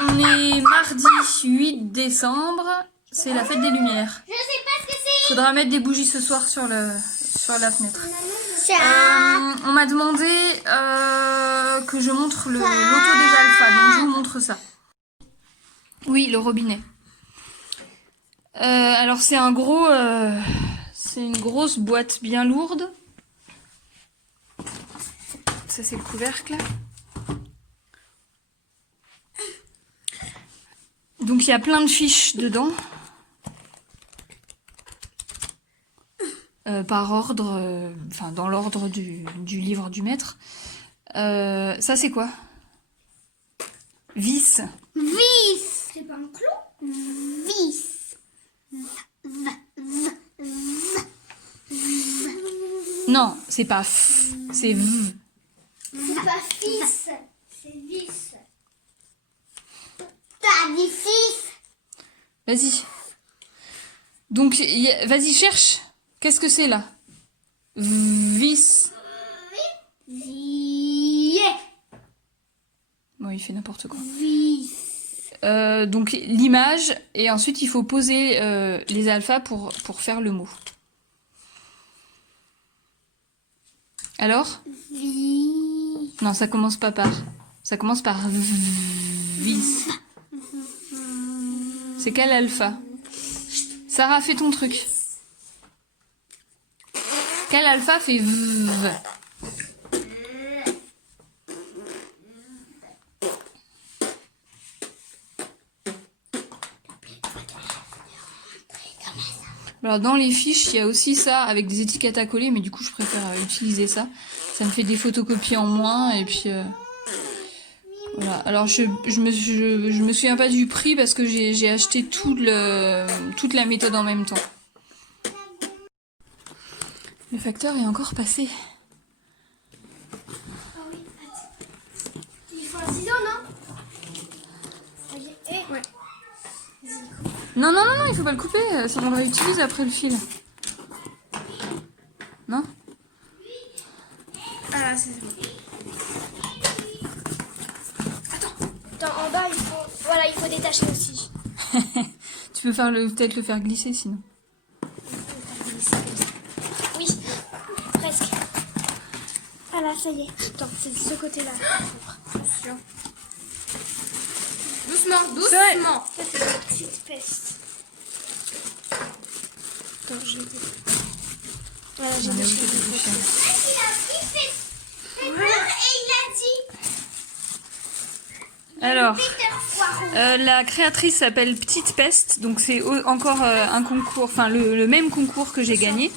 On est mardi 8 décembre, c'est la fête des Lumières. Je sais pas ce que c'est. Faudra mettre des bougies ce soir sur la fenêtre. On m'a demandé que je montre l'auto des alphas, donc je vous montre ça. Oui, le robinet. Alors c'est un gros, c'est une grosse boîte bien lourde. Ça c'est le couvercle. Donc il y a plein de fiches dedans. Par ordre, enfin dans l'ordre du livre du maître. Ça c'est quoi? Vis. Vis. C'est pas un clou? Vis. Non, c'est pas f, c'est v. C'est pas fils, c'est vis. T'as dit fils? Vas-y. Donc, vas-y, cherche. Qu'est-ce que c'est là? Vis. Vie. Bon, il fait n'importe quoi. Vis. Donc, l'image, et ensuite, il faut poser les alphas pour faire le mot. Alors? Vie. Non, ça commence pas par. Ça commence par vis. C'est quel alpha? Sarah, fais ton truc. Quel alpha fait v? Alors dans les fiches, il y a aussi ça avec des étiquettes à coller, mais du coup je préfère utiliser ça. Ça me fait des photocopies en moins et puis voilà. Alors je me souviens pas du prix parce que j'ai acheté toute la méthode en même temps. Le facteur est encore passé. Ah oui, attends. Il faut un ciseau, non? Ouais. Non, il faut pas le couper, ça on le réutilise après le fil. Non? Ah là, c'est bon. Attends, en bas, il faut détacher aussi. Tu peux peut-être le faire glisser sinon. Oui, presque. Ah là, ça y est. Attends, c'est de ce côté-là. Doucement. Ça, c'est la petite peste. Attends, je vais... Voilà, j'ai déchiré. Alors, la créatrice s'appelle Petite Peste, donc c'est encore un concours, enfin le même concours que j'ai gagné.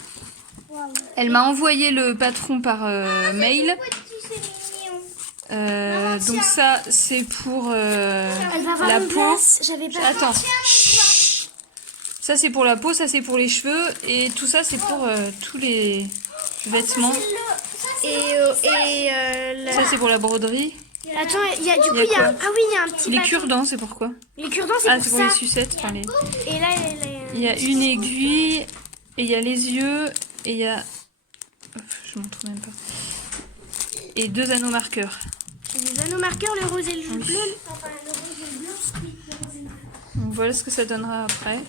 Elle m'a envoyé le patron par mail. Donc ça c'est pour la peau. Attends. Chut. Ça c'est pour la peau, ça c'est pour les cheveux et tout ça c'est pour tous les vêtements. Ça c'est pour la broderie. Attends, il y a un petit. Les cure-dents, c'est pourquoi? Les cure-dents, c'est pour c'est pour ça. les sucettes. Enfin, Et là, il y a une aiguille, et il y a les yeux, et il y a... je montre même pas. Et 2 anneaux marqueurs. Les anneaux marqueurs, le rose et le bleu. Enfin, le rose et le blanc, oui, le rose et le bleu. Donc voilà ce que ça donnera après.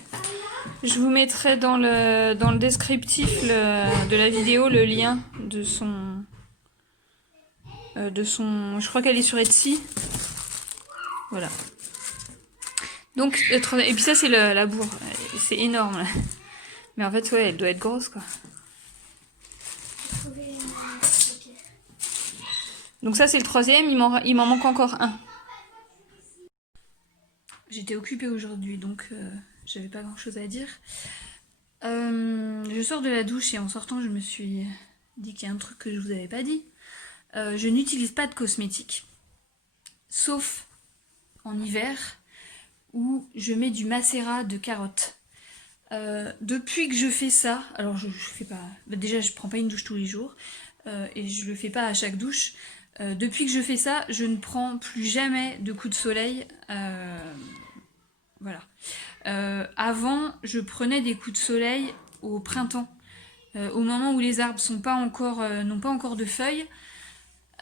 Je vous mettrai dans le descriptif de la vidéo le lien de son... je crois qu'elle est sur Etsy. Voilà. Donc, et puis ça c'est la bourre. C'est énorme là. Mais en fait ouais, elle doit être grosse quoi. Donc ça c'est le 3e, il m'en manque encore un. J'étais occupée aujourd'hui donc j'avais pas grand chose à dire. Je sors de la douche et en sortant je me suis dit qu'il y a un truc que je vous avais pas dit. Je n'utilise pas de cosmétiques, sauf en hiver où je mets du macérat de carottes. Depuis que je fais ça, alors je fais pas, déjà je prends pas une douche tous les jours et je le fais pas à chaque douche. Depuis que je fais ça, je ne prends plus jamais de coups de soleil. Voilà. Avant, je prenais des coups de soleil au printemps, au moment où les arbres n'ont pas encore de feuilles.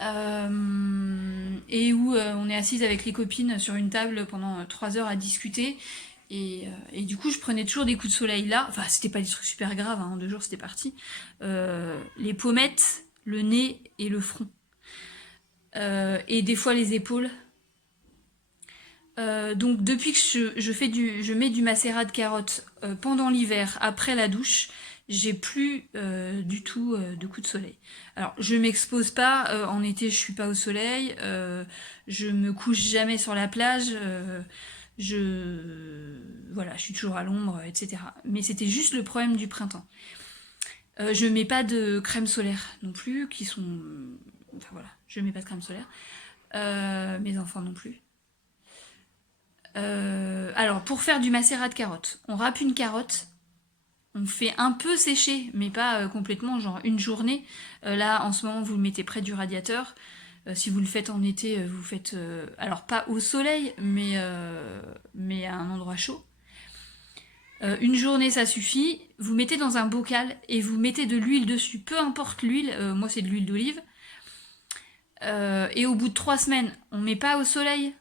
et où on est assise avec les copines sur une table pendant 3 heures à discuter. Et du coup, je prenais toujours des coups de soleil là. Enfin, c'était pas des trucs super graves, hein, en 2 jours c'était parti. Les pommettes, le nez et le front. Et des fois les épaules. Donc depuis que je mets du macérat de carottes pendant l'hiver, après la douche, j'ai plus du tout de coups de soleil. Alors je m'expose pas, en été je suis pas au soleil, je me couche jamais sur la plage, voilà, je suis toujours à l'ombre, etc. Mais c'était juste le problème du printemps. Je mets pas de crème solaire non plus, qui sont... Enfin voilà, je mets pas de crème solaire. Mes enfants non plus. Alors, pour faire du macérat de carottes, on râpe une carotte, on fait un peu sécher, mais pas complètement, genre une journée. Là, en ce moment, vous le mettez près du radiateur. Si vous le faites en été, vous faites... alors, pas au soleil, mais à un endroit chaud. Une journée, ça suffit. Vous mettez dans un bocal et vous mettez de l'huile dessus, peu importe l'huile. Moi, c'est de l'huile d'olive. Et au bout de 3 semaines, on met pas au soleil.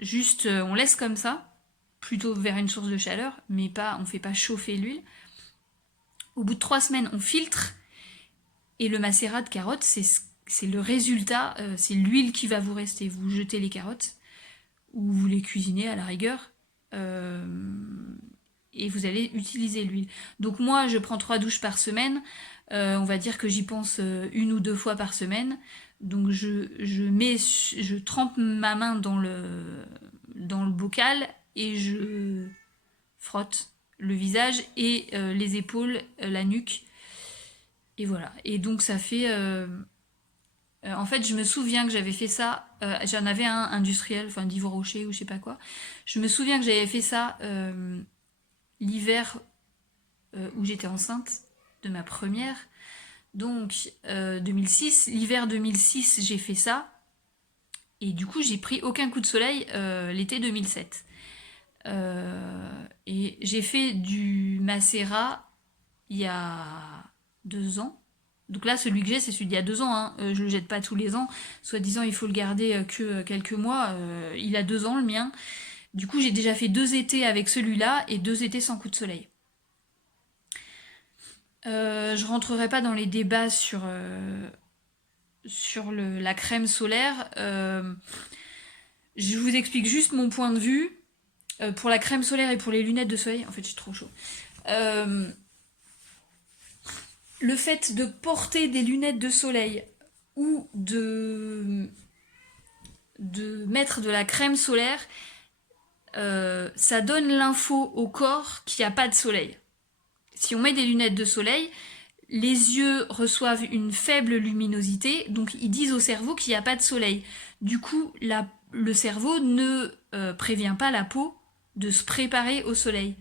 Juste, on laisse comme ça, plutôt vers une source de chaleur, mais pas, on fait pas chauffer l'huile. Au bout de 3 semaines, on filtre, et le macérat de carottes, c'est le résultat, c'est l'huile qui va vous rester. Vous jetez les carottes, ou vous les cuisinez à la rigueur, et vous allez utiliser l'huile. Donc moi, je prends 3 douches par semaine, on va dire que j'y pense 1 ou 2 fois par semaine. Donc je trempe ma main dans le bocal et je frotte le visage et les épaules, la nuque. Et voilà. Et donc ça fait... en fait, je me souviens que j'avais fait ça. J'en avais un industriel, enfin d'Yves Rocher ou je sais pas quoi. Je me souviens que j'avais fait ça l'hiver où j'étais enceinte de ma première. Donc 2006, l'hiver 2006, j'ai fait ça. Et du coup, j'ai pris aucun coup de soleil l'été 2007. Et j'ai fait du macérat il y a 2 ans. Donc là, celui que j'ai, c'est celui d'il y a 2 ans. Hein. Je le jette pas tous les ans. Soi-disant, il faut le garder que quelques mois. Il a 2 ans, le mien. Du coup, j'ai déjà fait 2 étés avec celui-là et 2 étés sans coup de soleil. Je rentrerai pas dans les débats sur la crème solaire. Je vous explique juste mon point de vue. Pour la crème solaire et pour les lunettes de soleil, en fait, j'ai trop chaud. Le fait de porter des lunettes de soleil ou de mettre de la crème solaire, ça donne l'info au corps qu'il n'y a pas de soleil. Si on met des lunettes de soleil, les yeux reçoivent une faible luminosité, donc ils disent au cerveau qu'il n'y a pas de soleil. Du coup, le cerveau ne prévient pas la peau de se préparer au soleil.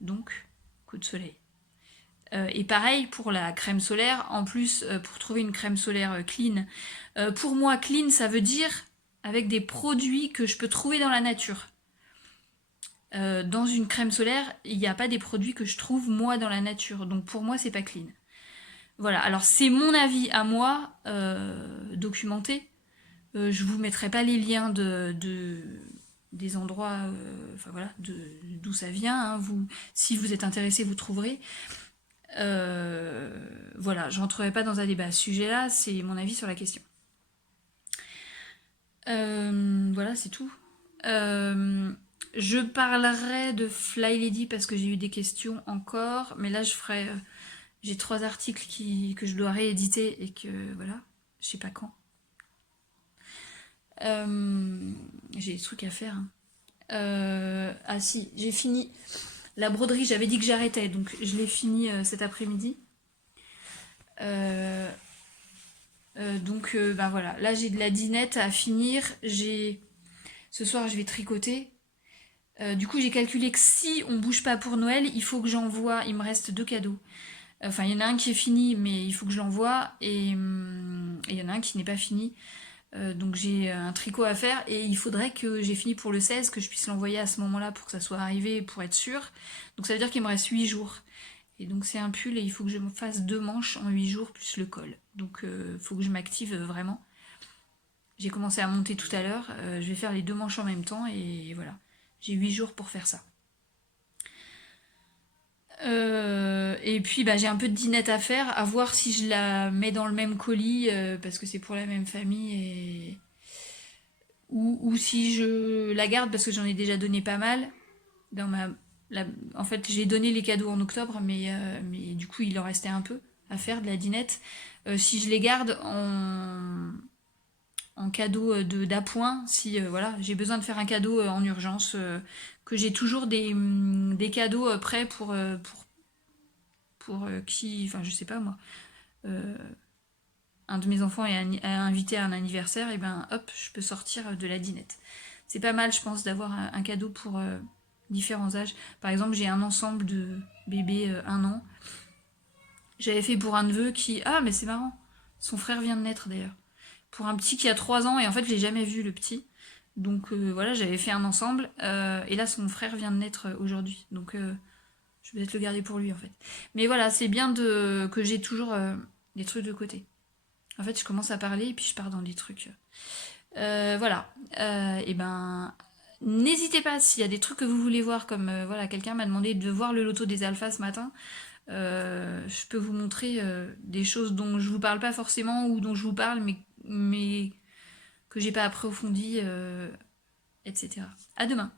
Donc, coup de soleil. Et pareil pour la crème solaire, en plus, pour trouver une crème solaire clean. Pour moi, clean, ça veut dire avec des produits que je peux trouver dans la nature. Dans une crème solaire, il n'y a pas des produits que je trouve moi dans la nature. Donc pour moi, c'est pas clean. Voilà, alors c'est mon avis à moi, documenté. Je vous mettrai pas les liens des endroits, enfin voilà, d'où ça vient. Hein. Si vous êtes intéressé, vous trouverez. Voilà, je rentrerai pas dans un débat à ce sujet-là, c'est mon avis sur la question. Voilà, c'est tout. Je parlerai de Fly Lady parce que j'ai eu des questions encore, mais là je ferai... j'ai 3 articles que je dois rééditer et que voilà, je sais pas quand. J'ai des trucs à faire. Hein. Ah si, j'ai fini la broderie, j'avais dit que j'arrêtais, donc je l'ai fini cet après-midi. Donc ben voilà, là j'ai de la dinette à finir. Ce soir je vais tricoter. Du coup j'ai calculé que si on bouge pas pour Noël, il faut que j'envoie, il me reste 2 cadeaux. Enfin il y en a un qui est fini mais il faut que je l'envoie et il y en a un qui n'est pas fini. Donc j'ai un tricot à faire et il faudrait que j'ai fini pour le 16, que je puisse l'envoyer à ce moment-là pour que ça soit arrivé, pour être sûr. Donc ça veut dire qu'il me reste 8 jours. Et donc c'est un pull et il faut que je me fasse 2 manches en 8 jours plus le col. Donc il faut que je m'active vraiment. J'ai commencé à monter tout à l'heure. Je vais faire les 2 manches en même temps et voilà. J'ai 8 jours pour faire ça. Et puis j'ai un peu de dinette à faire, à voir si je la mets dans le même colis parce que c'est pour la même famille ou si je la garde parce que j'en ai déjà donné pas mal. Dans en fait, j'ai donné les cadeaux en octobre, mais du coup il en restait un peu à faire de la dinette. Si je les garde en cadeau d'appoint, si voilà, j'ai besoin de faire un cadeau en urgence, que j'ai toujours des cadeaux prêts pour qui, enfin je sais pas moi, euh, un de mes enfants est invité à un anniversaire, et ben hop, je peux sortir de la dinette. C'est pas mal, je pense, d'avoir un cadeau pour différents âges. Par exemple, j'ai un ensemble de bébés 1 an. J'avais fait pour un neveu qui... Ah, mais c'est marrant. Son frère vient de naître d'ailleurs. Pour un petit qui a 3 ans, et en fait, je l'ai jamais vu, le petit. Donc voilà, j'avais fait un ensemble. Et là, son frère vient de naître aujourd'hui. Donc je vais peut-être le garder pour lui en fait. Mais voilà, c'est bien que j'ai toujours des trucs de côté. En fait, je commence à parler et puis je pars dans des trucs. Voilà. Et ben, n'hésitez pas s'il y a des trucs que vous voulez voir, comme voilà, quelqu'un m'a demandé de voir le loto des alphas ce matin. Je peux vous montrer des choses dont je vous parle pas forcément ou dont je vous parle, mais que j'ai pas approfondi, etc. À demain.